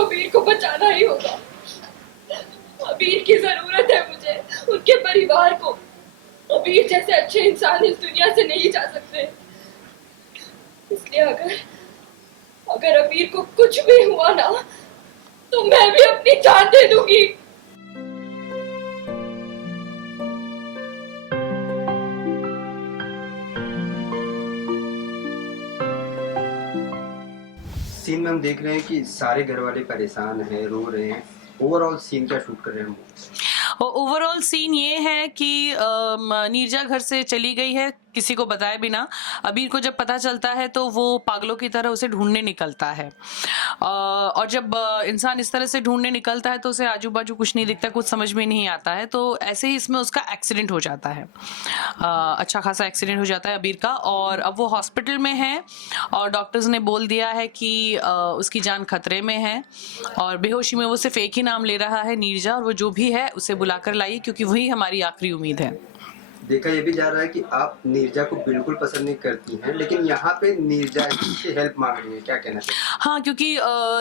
आपको अबीर को बचाना ही होगा। अबीर की जरूरत है मुझे, उनके परिवार को। अबीर जैसे अच्छे इंसान इस दुनिया से नहीं जा सकते। इसलिए अगर अबीर को कुछ भी हुआ ना, तो मैं भी अपनी जान दे दूंगी। सीन में हम देख रहे हैं कि सारे घर वाले परेशान हैं, रो रहे हैं। ओवरऑल सीन क्या शूट कर रहे हैं हम? ओवरऑल सीन ये है कि नीरजा घर से चली गई है किसी को बताए बिना। अबीर को जब पता चलता है तो वो पागलों की तरह उसे ढूंढने निकलता है। और जब इंसान इस तरह से ढूंढने निकलता है तो उसे आजू बाजू कुछ नहीं दिखता, कुछ समझ में नहीं आता है। तो ऐसे ही इसमें उसका एक्सीडेंट हो जाता है। अच्छा खासा एक्सीडेंट हो जाता है अबीर का, और अब वो हॉस्पिटल में है और डॉक्टर्स ने बोल दिया है कि उसकी जान खतरे में है। और बेहोशी में वो सिर्फ एक ही नाम ले रहा है, नीरजा, और वो जो भी है उसे बुलाकर लाइए क्योंकि वही हमारी आखिरी उम्मीद है। देखा ये भी जा रहा है कि आप नीरजा को बिल्कुल पसंद नहीं करती हैं, लेकिन यहाँ पे नीरजा ही से हेल्प मांग रही है, क्या कहना चाहिए? हाँ, क्योंकि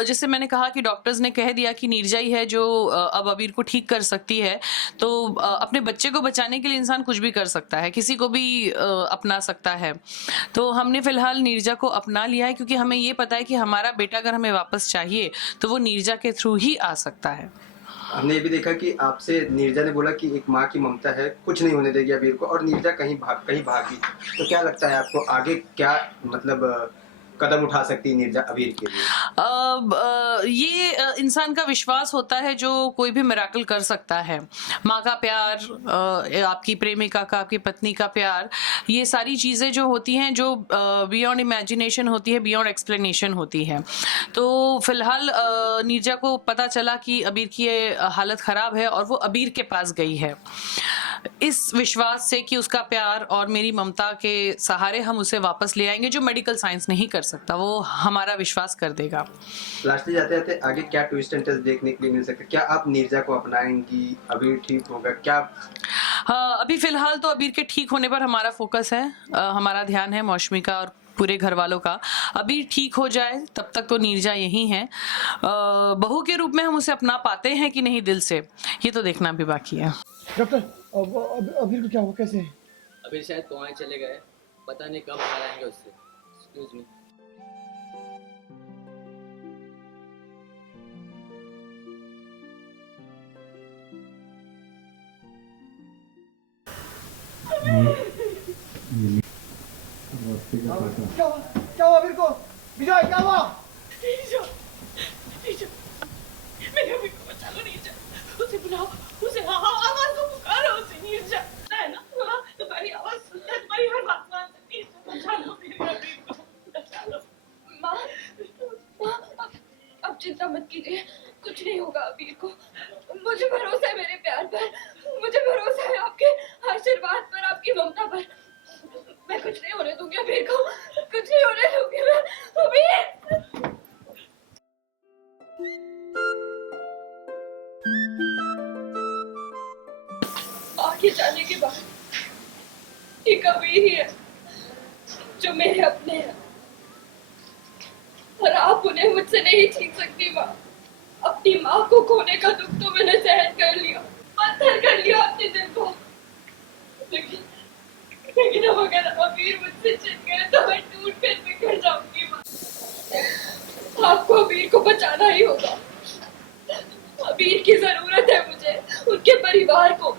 जैसे मैंने कहा कि डॉक्टर्स ने कह दिया कि नीरजा ही है जो अब अबीर को ठीक कर सकती है। तो अपने बच्चे को बचाने के लिए इंसान कुछ भी कर सकता है, किसी को भी अपना सकता है। तो हमने फिलहाल नीरजा को अपना लिया है क्योंकि हमें ये पता है कि हमारा बेटा अगर हमें वापस चाहिए तो वो नीरजा के थ्रू ही आ सकता है। हमने ये भी देखा कि आपसे नीरजा ने बोला कि एक माँ की ममता है, कुछ नहीं होने देगी अबीर को, और नीरजा कहीं भागी। तो क्या लगता है आपको आगे क्या मतलब कदम उठा सकती है नीरजा अबीर के लिए? ये इंसान का विश्वास होता है जो कोई भी मिराकल कर सकता है। माँ का प्यार, आपकी प्रेमिका का, आपकी पत्नी का प्यार, ये सारी चीज़ें जो होती हैं जो बियॉन्ड इमेजिनेशन होती है, बियॉन्ड एक्सप्लेनेशन होती है। तो फिलहाल नीरजा को पता चला कि अबीर की ये हालत ख़राब है और वो अबीर के पास गई है इस विश्वास से कि उसका प्यार और मेरी ममता के सहारे हम उसे वापस ले आएंगे, जो मेडिकल साइंस नहीं कर सकता, वो हमारा विश्वास कर देगा। लास्ट जाते जाते आगे क्या ट्विस्ट एंड टर्न्स देखने के लिए मिल सकता है? क्या आप नीरजा को अपनाएंगी? अबीर ठीक होगा क्या? हाँ, अभी फिलहाल तो अबीर के ठीक होने पर हमारा फोकस है, हमारा ध्यान है मौसमी का और पूरे घर वालों का। अबीर ठीक हो जाए तब तक तो नीरजा यही है। बहू के रूप में हम उसे अपना पाते हैं कि नहीं दिल से, ये तो देखना भी बाकी है। डॉक्टर, अबीर को क्या हुआ, कैसे है? अभी शायद कुआं चले गए, पता नहीं कब बाहर आएंगे उससे। Excuse me. क्या हुआ अबीर को? विजय, क्या हुआ? नीरजा, नीरजा, मेरे अबीर को बचा लो नीरजा। उसे बुलाओ, उसे आवाज को पुकारो उसे नीरजा। है ना? हाँ, तुम्हारी आवाज सुनता है, तुम्हारी हर बात मानता है। नीरजा, बचा लो मेरे अबीर को, बचा लो। माँ, अब चिंता मत कीजिए, कुछ नहीं होगा अबीर को। मुझे भरोसा है मेरे प्यार पर, मुझे भरोसा है आपके आशीर्वाद पर, आपकी ममता पर। मैं कुछ नहीं होने दूंगी अबीर को, कुछ नहीं होने दूंगी मैं। अबीर! आगे जाने के बाद एक अबीर ही है जो मेरे अपने हैं, और आप उन्हें मुझसे नहीं छीन सकती माँ। अपनी माँ को खोने का दुख तो मैंने सहन कर लिया, पत्थर कर लिया अपने दिल को, लेकिन अब अगर अबीर मुझसे छिन गए तो मैं टूट कर बिखर जाऊंगी माँ। आपको अबीर को बचाना ही होगा। अबीर की जरूरत है मुझे, उनके परिवार को।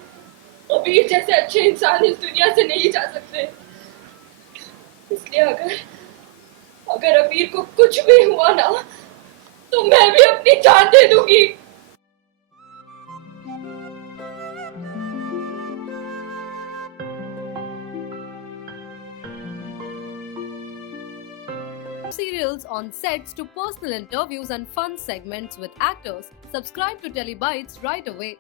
अबीर जैसे अच्छे इंसान इस दुनिया से नहीं जा सकते। इसलिए अगर अबीर को कुछ भी हुआ ना, तो मैं भी अपनी जान दे दूंगी। Serials on sets to personal interviews and fun segments with actors. Subscribe to Telebytes right away.